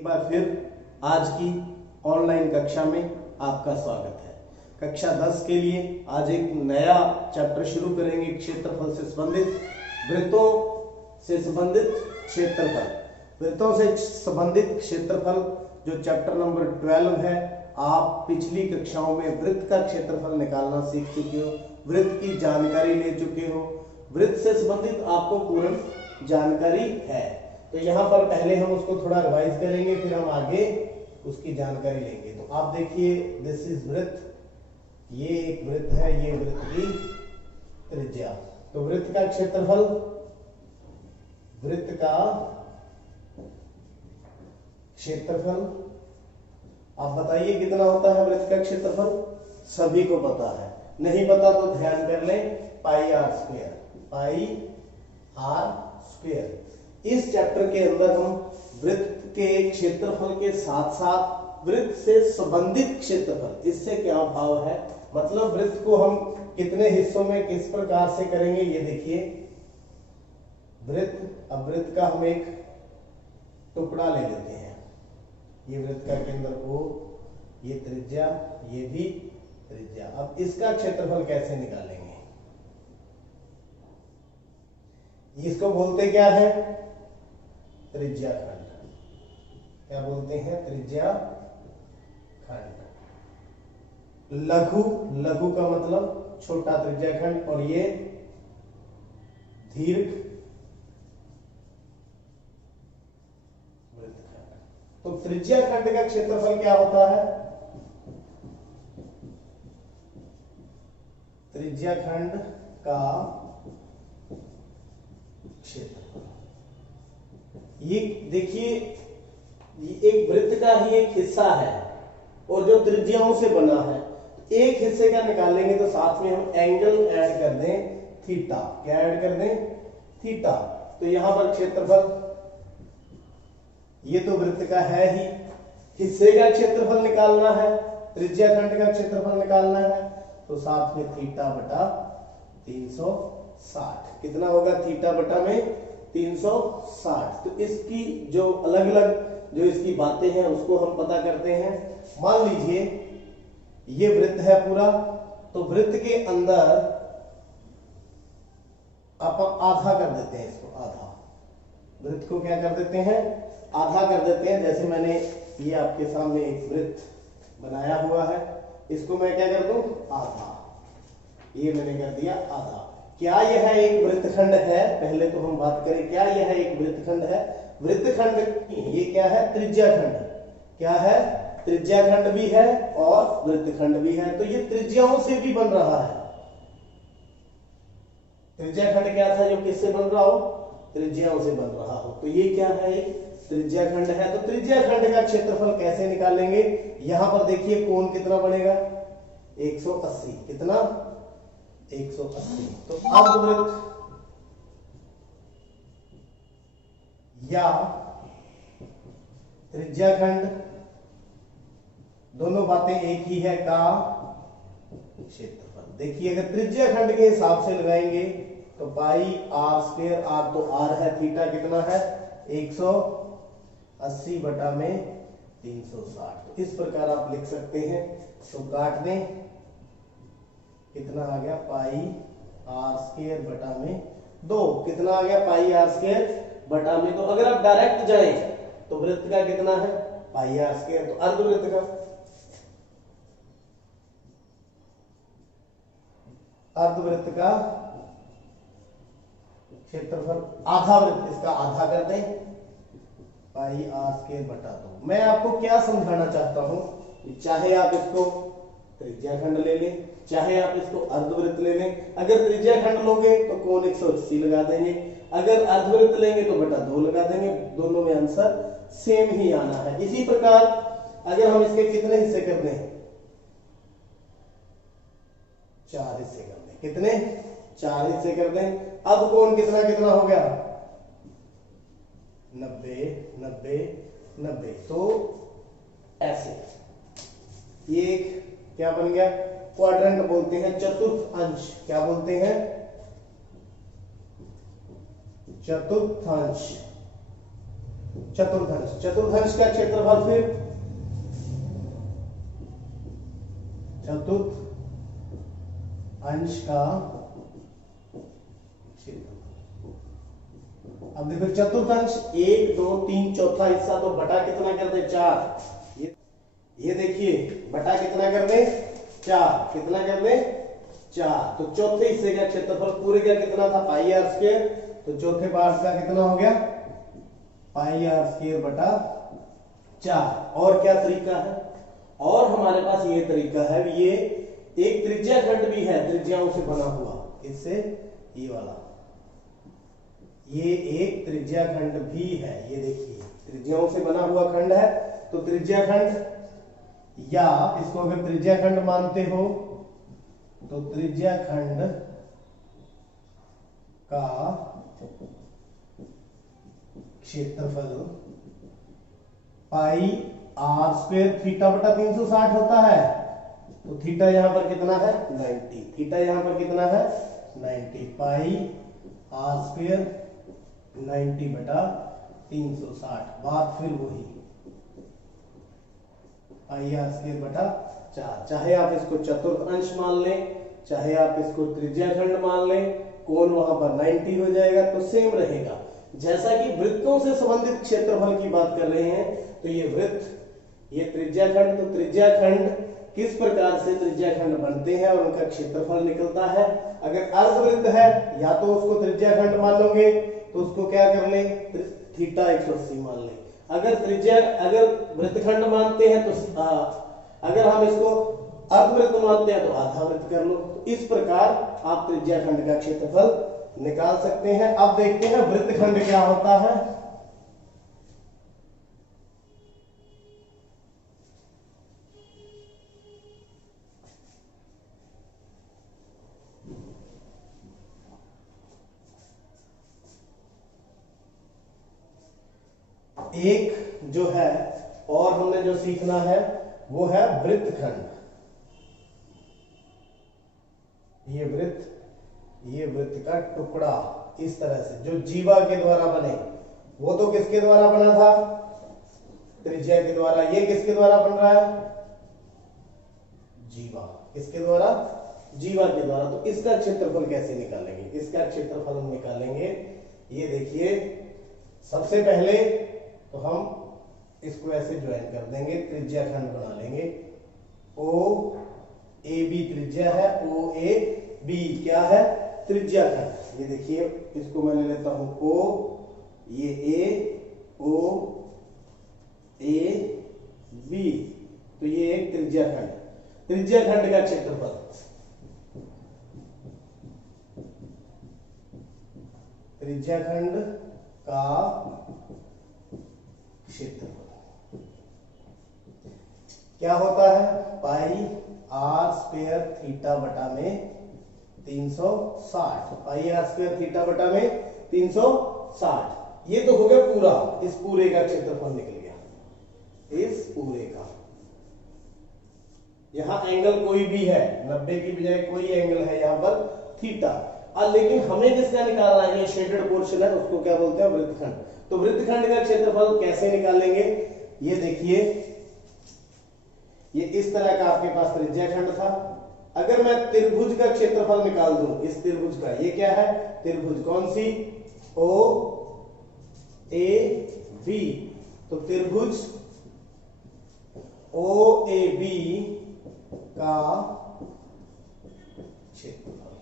एक बार फिर आज की ऑनलाइन कक्षा में आपका स्वागत है। कक्षा 10 के लिए आज एक नया चैप्टर शुरू करेंगे। क्षेत्रफल से संबंधित, वृत्तों से संबंधित क्षेत्रफल। वृत्तों से संबंधित क्षेत्रफल जो चैप्टर नंबर 12 है। आप पिछली कक्षाओं में वृत्त का क्षेत्रफल निकालना सीख चुके हो, वृत्त की जानकारी ले चुके हो, वृत्त से संबंधित आपको पूर्ण जानकारी है। तो यहाँ पर पहले हम उसको थोड़ा रिवाइज करेंगे, फिर हम आगे उसकी जानकारी लेंगे। तो आप देखिए, दिस इज वृत्त, ये एक वृत्त है, ये वृत्त की त्रिज्या। तो वृत्त का क्षेत्रफल, वृत्त का क्षेत्रफल आप बताइए कितना होता है वृत्त का क्षेत्रफल? सभी को पता है, नहीं पता तो ध्यान कर लें, pi r square, pi r square. इस चैप्टर के अंदर हम वृत्त के क्षेत्रफल के साथ साथ वृत्त से संबंधित क्षेत्रफल, इससे क्या भाव है, मतलब वृत्त को हम कितने हिस्सों में किस प्रकार से करेंगे ये देखिए। वृत्त, अब वृत्त का हम एक टुकड़ा ले लेते हैं, ये वृत्त का केंद्र O, ये त्रिज्या, ये भी त्रिज्या। अब इसका क्षेत्रफल कैसे निकालेंगे? इसको बोलते क्या है? त्रिज्या खंड। क्या बोलते हैं? त्रिज्या खंड। लघु, लघु का मतलब छोटा त्रिज्या खंड, और ये दीर्घ वृत्तखंड। तो त्रिज्या खंड का क्षेत्रफल क्या होता है? त्रिज्या खंड का क्षेत्रफल, ये देखिए, ये एक वृत्त का ही एक हिस्सा है और जो त्रिज्याओं से बना है। एक हिस्से का निकालेंगे तो साथ में हम एंगल ऐड कर दें, थीटा। क्या ऐड कर दें? थीटा। तो यहां पर क्षेत्रफल, ये तो वृत्त का है ही, हिस्से का क्षेत्रफल निकालना है, त्रिज्या खंड का क्षेत्रफल निकालना है, तो साथ में थीटा बटा 360। कितना होगा थीटा बटा में? 360। तो इसकी जो अलग अलग जो इसकी बातें हैं उसको हम पता करते हैं। मान लीजिए ये वृत्त है पूरा, तो वृत्त के अंदर आप आधा कर देते हैं इसको, आधा। वृत्त को क्या कर देते हैं? आधा कर देते हैं। जैसे मैंने ये आपके सामने एक वृत्त बनाया हुआ है, इसको मैं क्या कर दूं? आधा। ये मैंने कर दिया आधा। क्या यह एक वृत्तखंड है? पहले तो हम बात करें, क्या यह एक वृत्तखंड है? वृत्तखंड ये क्या है? त्रिज्या खंड। क्या है? त्रिज्या खंड भी है और वृत्तखंड भी है। तो ये त्रिज्याओं से भी बन रहा है। त्रिज्या खंड क्या था जो किससे बन रहा हो? त्रिज्याओं से बन रहा हो। तो ये क्या है? एक त्रिज्या खंड है। तो त्रिज्या खंड का क्षेत्रफल कैसे निकालेंगे? यहां पर देखिए कोण कितना बनेगा? 180। कितना? 180। तो अर्धवृत्त या त्रिज्या खंड, दोनों बातें एक ही है, का क्षेत्रफल। देखिए, अगर त्रिज्या खंड के हिसाब से लगाएंगे तो पाई आर स्क्वायर, आर तो आर है, थीटा कितना है? 180 बटा में 360। इस प्रकार आप लिख सकते हैं। तो काट दें, कितना आ गया? पाई आर स्क्वायर बटा में 2। कितना आ गया? पाई आर स्क्वायर बटा में 2। अगर आप डायरेक्ट जाएं तो वृत्त का कितना है? पाई आर स्क्वायर। तो अर्धवृत्त का, अर्धवृत्त का क्षेत्रफल, आधा वृत्त, इसका आधा कर दें, पाई आर स्क्वायर बटा 2। मैं आपको क्या समझाना चाहता हूं, चाहे आप इसको त्रिज्या खंड ले लें, चाहे आप इसको अर्धवृत्त ले लें। अगर त्रिज्या खंड लोगे तो कोण 180 लगा देंगे, अगर अर्धवृत्त लेंगे तो बटा 2 लगा देंगे। दोनों में आंसर सेम ही आना है। इसी प्रकार अगर हम इसके कितने हिस्से कर दें? 4 हिस्से कर दें। कितने? 4 हिस्से कर दें। अब कोण कितना कितना हो गया? 90, 90, 90। तो ऐसे ये एक क्या बन गया? क्वाड्रेंट बोलते हैं, चतुर्थांश। क्या बोलते हैं? चतुर्थांश। चतुर्थांश, चतुर्थांश का क्षेत्रफल फिर चतुर्थ अंश का क्षेत्रफल। अब देखो चतुर्थांश 1 2 3 चौथा हिस्सा, तो बटा कितना कर दे 4। ये देखिए बटा कितना कर दे 4, कितना कर दे 4। तो चौथे हिस्से का क्षेत्रफल पूरे का कितना था पाई आर स्क्वायर, तो चौथे पार्ट का कितना हो गया पाई आर स्क्वायर बटा 4। और क्या तरीका है, और हमारे पास ये तरीका है, ये एक त्रिज्या खंड भी है त्रिज्याओं से बना हुआ, इससे ये वाला, ये एक त्रिज्या खंड भी है। ये देखिए त्रिज्याओं से बना हुआ खंड है, तो त्रिज्या खंड, या इसको अगर त्रिज्या खंड मानते हो तो त्रिज्या खंड का क्षेत्रफल पाई आर स्क्वायर थीटा बटा 360 होता है। तो थीटा यहां पर कितना है 90, थीटा यहां पर कितना है 90, पाई आर स्क्वायर 90 बटा 360। बात फिर वही पाई आर स्क्वायर बटा 4। चाहे आप इसको चतुर्थांश मान लें, चाहे आप इसको त्रिज्या खंड मान लें, कोण वहां पर 90 हो जाएगा, तो सेम रहेगा। जैसा कि वृत्तों से संबंधित क्षेत्रफल की बात कर रहे हैं, तो ये वृत्त, ये त्रिज्या खंड, तो त्रिज्या खंड किस प्रकार से त्रिज्या खंड बनते हैं और उनका क्षेत्रफल निकलता है। अगर अर्धवृत्त है, या तो उसको त्रिज्या खंड मान लोगे, तो उसको क्या कर ले थीटा 180 मान ले। अगर वृत्तखंड मानते हैं तो अगर हम इसको अर्धवृत्त मानते हैं तो आधा वृत्त कर लो। तो इस प्रकार आप त्रिज्या खंड का क्षेत्रफल निकाल सकते हैं। अब देखते हैं वृत्तखंड क्या होता है। एक जो है और हमने जो सीखना है वो है वृत्तखंड। ये वृत्त का टुकड़ा इस तरह से जो जीवा के द्वारा बने, वो तो किसके द्वारा बना था त्रिज्या के द्वारा, ये किसके द्वारा बन रहा है जीवा, किसके द्वारा जीवा के द्वारा। तो इसका क्षेत्रफल कैसे निकालेंगे, इसका क्षेत्रफल हम निकालेंगे। ये देखिए सबसे पहले तो हम इसको ऐसे ज्वाइन कर देंगे, त्रिज्या खंड बना लेंगे। ओ ए बी त्रिज्या है, ओ ए बी क्या है त्रिज्या खंड। ये देखिए इसको मैं ले लेता हूं ओ, ये ए, ओ ए बी, तो ये एक त्रिज्या खंड। त्रिज्या खंड का क्षेत्रफल, त्रिज्या खंड का क्षेत्रफल क्या होता है पाई आर स्क्वायर थीटा बटा में 360, पाई आर स्क्वायर थीटा बटा में 360। ये तो हो गया पूरा, इस पूरे का क्षेत्रफल निकल गया, इस पूरे का। यहां एंगल कोई भी है, 90 की बजाय कोई एंगल है यहां पर थीटा। लेकिन हमें किसका निकालना है, ये शेडेड पोर्शन है, उसको क्या बोलते हैं वृत्तखंड। तो वृत्तखंड का क्षेत्रफल कैसे निकालेंगे, ये देखिए ये इस तरह का आपके पास त्रिज्या खंड था। अगर मैं त्रिभुज का क्षेत्रफल निकाल दूं, इस त्रिभुज का, ये क्या है त्रिभुज, कौन सी ओ ए बी, तो त्रिभुज ओ ए बी का क्षेत्रफल।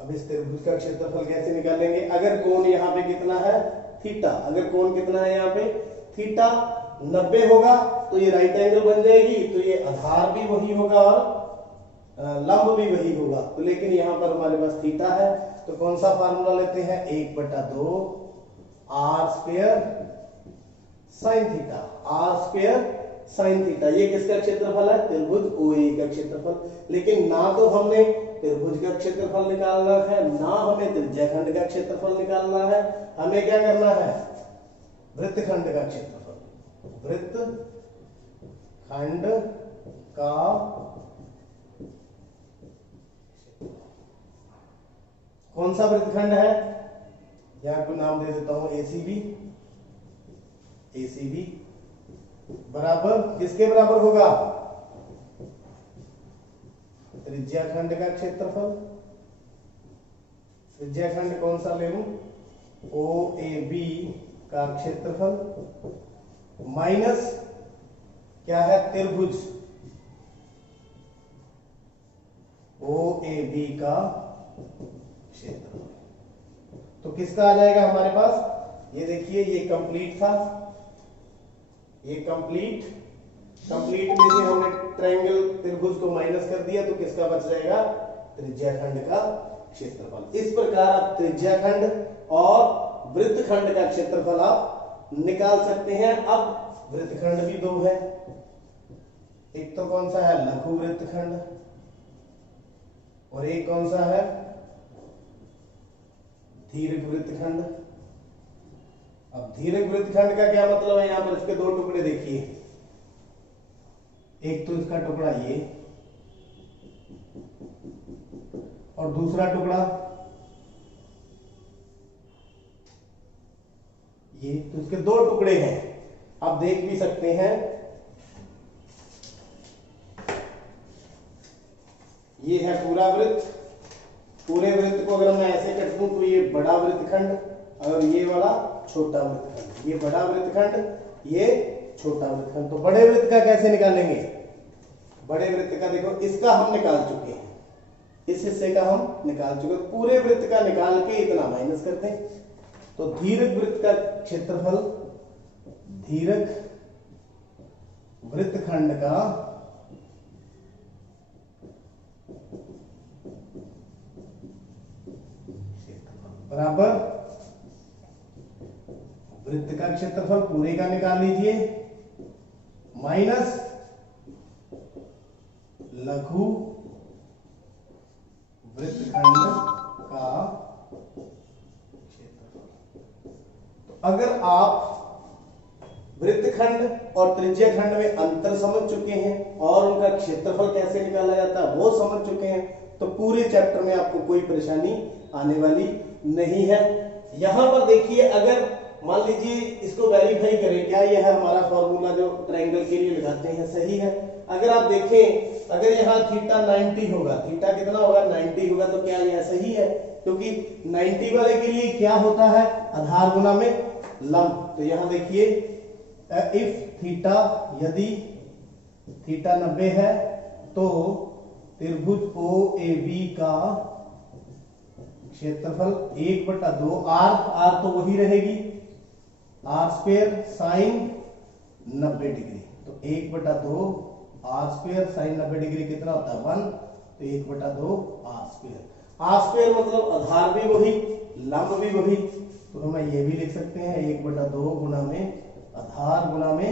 अब इस त्रिभुज का क्षेत्रफल कैसे निकालेंगे, अगर कोण यहां पे कितना है थीटा, अगर कोण कितना है यहां पे थीटा 90 होगा तो ये राइट एंगल बन जाएगी, तो ये आधार भी वही होगा और लंब भी वही होगा। तो लेकिन यहां पर हमारे पास थीटा है, तो कौन सा फार्मूला लेते हैं 1/2 R square sine theta, R square sine theta. ये किसका क्षेत्रफल है त्रिभुज ओए का क्षेत्रफल। लेकिन ना तो हमने त्रिभुज का क्षेत्रफल निकालना है, ना हमें त्रिज्या खंड का क्षेत्रफल निकालना है, हमें क्या करना है वृत्तखंड का क्षेत्रफल। वृत्तखंड का कौन सा वृत्तखंड है, यहां को नाम दे देता हूं एसीबी, ACB बराबर किसके बराबर होगा? त्रिज्याखंड का क्षेत्रफल। त्रिज्याखंड कौन सा ले लूं? OAB का क्षेत्रफल माइनस क्या है? त्रिभुज OAB का क्षेत्रफल। तो किसका आ जाएगा हमारे पास? ये देखिए, ये कंप्लीट था, ये कंप्लीट में से हमने ट्रायंगल त्रिभुज को माइनस कर दिया, तो किसका बच जाएगा? त्रिज्याखंड का क्षेत्रफल। इस प्रकार आप त्रिज्याखंड और वृत्तखंड का क्षेत्रफल आप निकाल सकते हैं। अब वृत्तखंड भी दो है, एक तो कौन सा है? लघु वृत्तखंड, और एक कौन सा है? दीर्घ वृत्तखंड। अब दीर्घ वृत्तखंड का क्या मतलब है? यहां पर इसके दो टुकड़े देखिए, एक तो इसका टुकड़ा ये और दूसरा टुकड़ा ये, तो इसके दो टुकड़े हैं। आप देख भी सकते हैं, ये है पूरा वृत्त। पूरे वृत्त को अगर मैं ऐसे कट दूं तो ये बड़ा वृत्तखंड और ये वाला छोटा वृत्तखंड, ये बड़ा वृत्तखंड, ये छोटा वृत्तखंड। तो बड़े वृत्त का कैसे निकालेंगे? बड़े वृत्त का देखो, इसका हम निकाल चुके हैं, इस हिस्से का हम निकाल चुके हैं। पूरे वृत्त का निकाल के इतना माइनस कर दें, तो दीर्घ वृत्त का क्षेत्रफल, दीर्घ वृत्तखंड का बराबर वृत्त का क्षेत्रफल पूरे का निकाल लीजिए माइनस लघु वृत्तखंड का क्षेत्रफल। तो अगर आप वृत्तखंड और त्रिज्याखंड में अंतर समझ चुके हैं और उनका क्षेत्रफल कैसे निकाला जाता है वो समझ चुके हैं, तो पूरे चैप्टर में आपको कोई परेशानी आने वाली नहीं है। यहां पर देखिए, अगर मान लीजिए इसको वेरीफाई करें, क्या यह हमारा फॉर्मूला जो ट्रायंगल के लिए लगाते हैं सही है? अगर आप देखें, अगर यहाँ थीटा 90 होगा, थीटा कितना होगा? 90 होगा, तो क्या यह सही है? क्योंकि 90 वाले के लिए क्या होता है? आधार गुना में लंब। तो यहां देखिए, इफ थीटा, यदि थीटा 90 है तो त्रिभुज OAB का क्षेत्रफल 1/2 आर तो वही रहेगी, आर स्क्वायर साइन 90 डिग्री। तो 1/2 आर स्क्वायर साइन 90 डिग्री कितना होता है? 1। तो 1/2 आर स्क्वायर। आर स्क्वायर मतलब आधार भी वही, लंब भी वही, तो हम ये भी लिख सकते हैं 1/2 गुना में आधार गुना में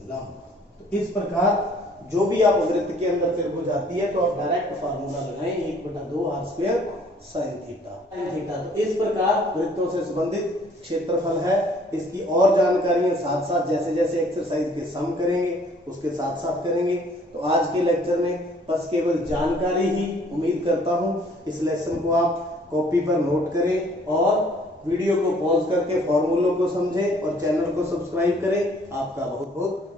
लंब। तो इस प्रकार जो भी आप वृत्त के अंदर त्रिभुज आती है तो आप डायरेक्ट फार्मूला लगाएं 1/2 आर स्क्वायर साइन थीटा। तो इस प्रकार वृत्तों से संबंधित क्षेत्रफल है। इसकी और जानकारियां साथ साथ जैसे जैसे एक्सरसाइज के सम करेंगे उसके साथ साथ करेंगे। तो आज के लेक्चर में बस केवल जानकारी ही उम्मीद करता हूं। इस लेसन को आप कॉपी पर नोट करें और वीडियो को पॉज करके फॉर्मूलों को समझें और चैनल को सब्सक्राइब करें। आपका बहुत बहुत